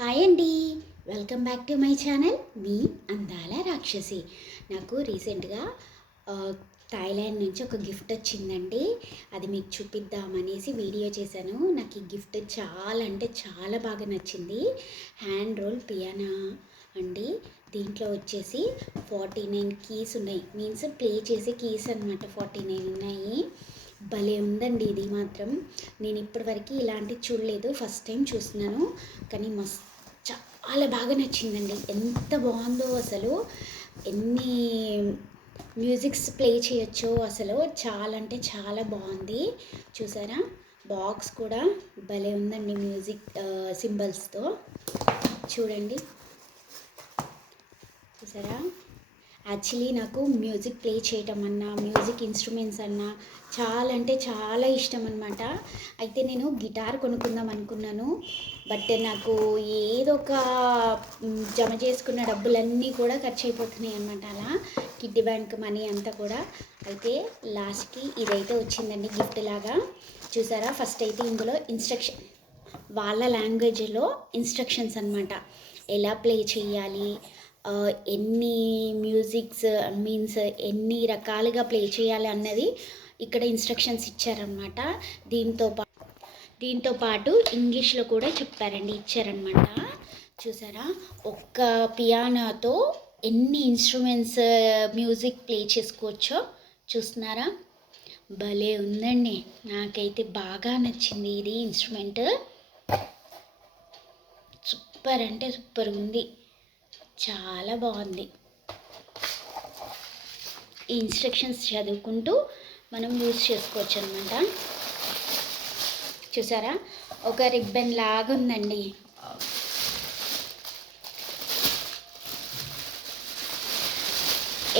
Hi అండి, welcome back to my channel మీ అందాల రాక్షసి. నాకు రీసెంట్గా థాయిలాండ్ నుంచి ఒక గిఫ్ట్ వచ్చిందండి. అది మీకు చూపిద్దామనేసి వీడియో చేశాను. నాకు ఈ గిఫ్ట్ చాలా అంటే చాలా బాగా నచ్చింది. హ్యాండ్ రోల్ పియానో అండి. దీంట్లో వచ్చేసి 49 కీస్ ఉన్నాయి. మీన్స్ ప్లే చేసే కీస్ అనమాట. 49 ఉన్నాయి. భలే ఉందండి ఇది మాత్రం. నేను ఇప్పటివరకు ఇలాంటివి చూడలేదు, ఫస్ట్ టైం చూస్తున్నాను. కానీ చాలా బాగా నచ్చిందండి. ఎంత బాగుందో అసలు. ఎన్ని మ్యూజిక్స్ ప్లే చేయొచ్చో అసలు. చాలా అంటే చాలా బాగుంది. చూసారా, బాక్స్ కూడా భలే ఉందండి మ్యూజిక్ సింబల్స్తో. చూడండి, చూసారా. యాక్చువల్లీ నాకు మ్యూజిక్ ప్లే చేయటం అన్నా, మ్యూజిక్ ఇన్స్ట్రుమెంట్స్ అన్నా చాలా అంటే చాలా ఇష్టం అనమాట. అయితే నేను గిటార్ కొనుక్కుందాం అనుకున్నాను. బట్ నాకు ఏదో ఒక జమ చేసుకున్న డబ్బులన్నీ కూడా ఖర్చు అయిపోతున్నాయి అనమాట. అలా కిడ్డీ బ్యాంక్ మనీ అంతా కూడా. అయితే లాస్ట్కి ఇదైతే వచ్చిందండి గిఫ్ట్ లాగా. చూసారా, ఫస్ట్ అయితే ఇందులో ఇన్స్ట్రక్షన్, వాళ్ళ లాంగ్వేజ్లో ఇన్స్ట్రక్షన్స్ అనమాట. ఎలా ప్లే చేయాలి, ఎన్ని మ్యూజిక్స్ మీన్స్ ఎన్ని రకాలుగా ప్లే చేయాలి అన్నది ఇక్కడ ఇన్స్ట్రక్షన్స్ ఇచ్చారనమాట. దీంతో పాటు ఇంగ్లీష్లో కూడా చెప్పారండి, ఇచ్చారనమాట. చూసారా, ఒక్క పియానోతో ఎన్ని ఇన్స్ట్రుమెంట్స్ మ్యూజిక్ ప్లే చేసుకోవచ్చో చూస్తున్నారా. భలే ఉందండి, నాకైతే బాగా నచ్చింది ఇది ఇన్స్ట్రుమెంట్. సూపర్ అంటే సూపర్ ఉంది, చాలా బాగుంది. ఈ ఇన్స్ట్రక్షన్స్ చదువుకుంటూ మనం యూజ్ చేసుకోవచ్చు అనమాట. చూసారా, ఒక రిబ్బన్ లాగా ఉందండి.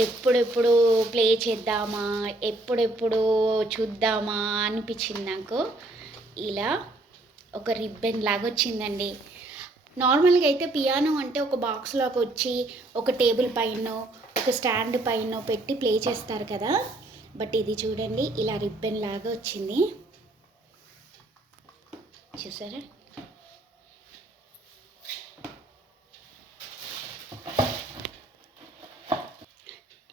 ఎప్పుడెప్పుడు ప్లే చేద్దామా, ఎప్పుడెప్పుడు చూద్దామా అనిపించింది నాకు. ఇలా ఒక రిబ్బన్ లాగా వచ్చిందండి. నార్మల్గా అయితే పియానో అంటే ఒక బాక్స్లోకి వచ్చి ఒక టేబుల్ పైన, ఒక స్టాండ్ పైన పెట్టి ప్లే చేస్తారు కదా. బట్ ఇది చూడండి, ఇలా రిబ్బన్ లాగా వచ్చింది. చూసారా,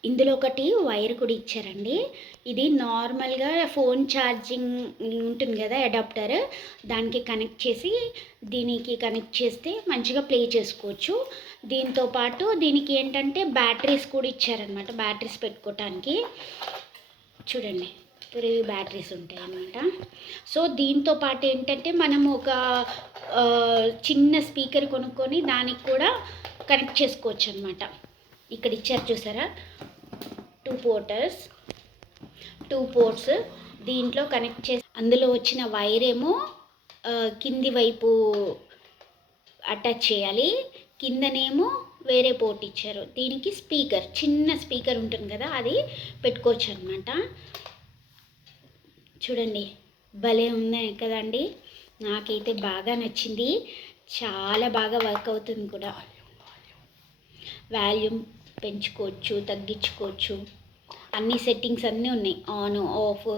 ఇందులో ఒకటి వైర్ కూడా ఇచ్చారండి. ఇది నార్మల్గా ఫోన్ ఛార్జింగ్ ఉంటుంది కదా, అడాప్టర్, దానికి కనెక్ట్ చేసి దీనికి కనెక్ట్ చేస్తే మంచిగా ప్లే చేసుకోవచ్చు. దీంతో పాటు దీనికి ఏంటంటే బ్యాటరీస్ కూడా ఇచ్చారనమాట, బ్యాటరీస్ పెట్టుకోవటానికి. చూడండి, 3 బ్యాటరీస్ ఉంటాయి అన్నమాట. సో దీంతో పాటు ఏంటంటే మనం ఒక చిన్న స్పీకర్ కొనుక్కొని దానికి కూడా కనెక్ట్ చేసుకోవచ్చు అనమాట. ఇక్కడ ఇచ్చారు చూసారా, 2 పోర్ట్స్ దీంట్లో కనెక్ట్ చేసి, అందులో వచ్చిన వైర్ ఏమో కింది వైపు అటాచ్ చేయాలి, కిందనేమో వేరే పోర్ట్ ఇచ్చారు. దీనికి స్పీకర్, చిన్న స్పీకర్ ఉంటుంది కదా, అది పెట్టుకోవచ్చు అనమాట. చూడండి, భలే ఉన్నాయి కదండి. నాకైతే బాగా నచ్చింది, చాలా బాగా వర్క్ అవుతుంది కూడా. వాల్యూమ్ పెంచుకోవచ్చు, తగ్గించుకోవచ్చు, అన్ని సెట్టింగ్స్ అన్నీ ఉన్నాయి, ఆన్ ఆఫ్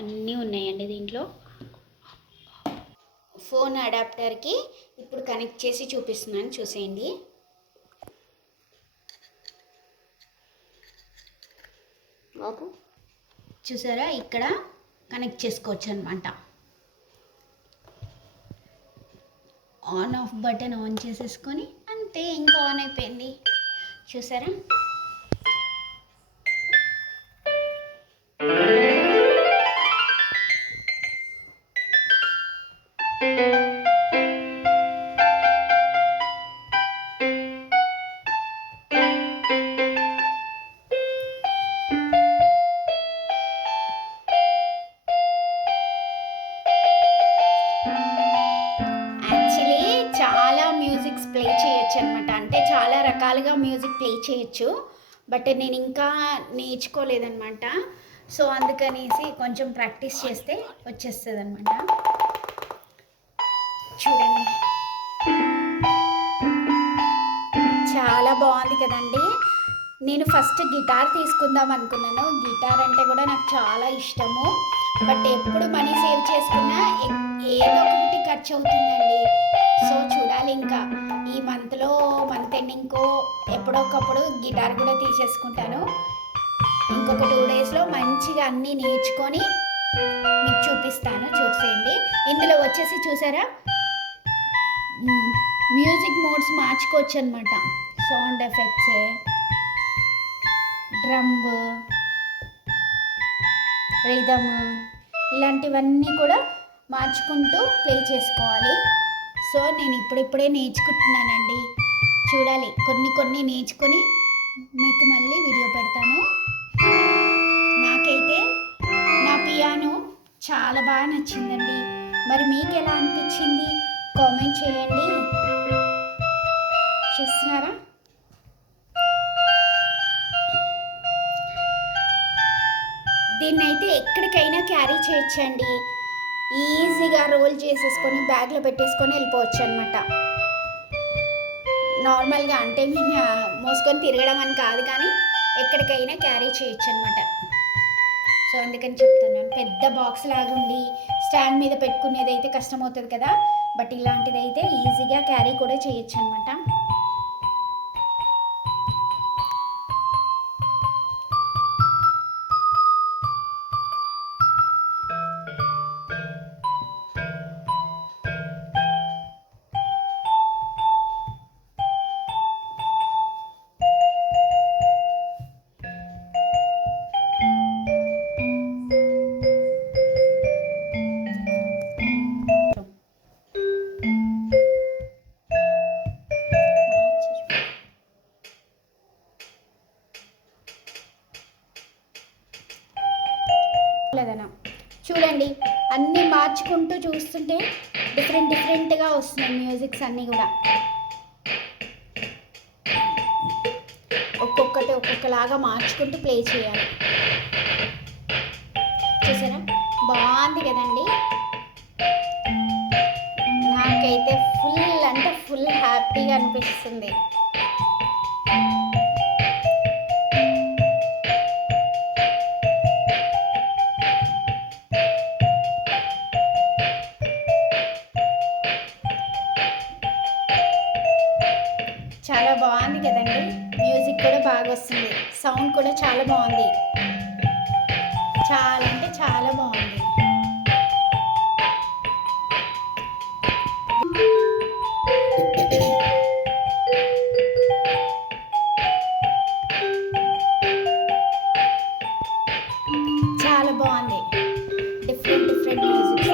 అన్నీ ఉన్నాయండి దీంట్లో. ఫోన్ అడాప్టర్కి ఇప్పుడు కనెక్ట్ చేసి చూపిస్తున్నాను, చూసేయండి. చూసారా, ఇక్కడ కనెక్ట్ చేసుకోవచ్చు అనమాట. ఆన్ ఆఫ్ బటన్ ఆన్ చేసేసుకొని అంతే, ఇంకా ఆన్ అయిపోయింది. చూసారా, చాలా మ్యూజిక్స్ ప్లే చేయొచ్చు అనమాట. అంటే చాలా రకాలుగా మ్యూజిక్ ప్లే చేయొచ్చు. బట్ నేను ఇంకా నేర్చుకోలేదన్నమాట. సో అందుకనేసి కొంచెం ప్రాక్టీస్ చేస్తే వచ్చేస్తుంది అనమాట. చూడండి, చాలా బాగుంది కదండి. నేను ఫస్ట్ గిటార్ తీసుకుందాం అనుకున్నాను. గిటార్ అంటే కూడా నాకు చాలా ఇష్టము. బట్ ఎప్పుడు మనీ సేవ్ చేసుకున్నా ఏదో ఒకటి ఖర్చు అవుతుందండి. సో చూడాలి ఇంకా ఈ మంత్ ఎండింగ్కో ఎప్పుడొకప్పుడు గిటార్ కూడా తీసేసుకుంటాను. ఇంకొక 2 డేస్లో మంచిగా అన్నీ నేర్చుకొని మీకు చూపిస్తాను, చూసేయండి. ఇందులో వచ్చేసి చూసారా మ్యూజిక్ మోడ్స్ మార్చుకోవచ్చు అనమాట. సౌండ్ ఎఫెక్ట్స్, డ్రమ్, రిథమ్ ఇలాంటివన్నీ కూడా మార్చుకుంటూ ప్లే చేసుకోవాలి. సో నేను ఇప్పుడిప్పుడే నేర్చుకుంటున్నానండి. చూడాలి, కొన్ని నేర్చుకొని మీకు మళ్ళీ వీడియో పెడతాను. నాకైతే నా పియానో చాలా బాగా నచ్చిందండి. మరి మీకు ఎలా అనిపించింది కామెంట్ చేయండి. చూస్తున్నారా, దీన్నైతే ఎక్కడికైనా క్యారీ చేయొచ్చండి. ఈజీగా రోల్ చేసేసుకొని బ్యాగ్లో పెట్టేసుకొని వెళ్ళిపోవచ్చు అనమాట. నార్మల్గా అంటే మేము మోసుకొని తిరగడం అని కాదు, కానీ ఎక్కడికైనా క్యారీ చేయొచ్చు అనమాట. సో అందుకని చెప్తున్నాను. పెద్ద బాక్స్ లాగా ఉండి స్టాండ్ మీద పెట్టుకునేది అయితే కష్టమవుతుంది కదా, బట్ ఇలాంటిదైతే ఈజీగా క్యారీ కూడా చేయొచ్చు అనమాట. చూడండి, అన్నీ మార్చుకుంటూ చూస్తుంటే డిఫరెంట్గా వస్తున్నాయి మ్యూజిక్స్ అన్నీ కూడా. ఒక్కొక్కలాగా మార్చుకుంటూ ప్లే చేయాలి. చూసారా, బాగుంది కదండి. నాకైతే ఫుల్ హ్యాపీగా అనిపిస్తుంది. చాలా బాగుంది కదండి. మ్యూజిక్ కూడా బాగా వస్తుంది, సౌండ్ కూడా చాలా బాగుంది. చాలా అంటే చాలా బాగుంది. చాలా బాగుంది, different musics.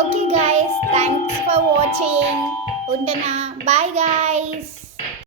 Okay guys, thanks for watching. ఉంటనా, బాయ్ గాయస్.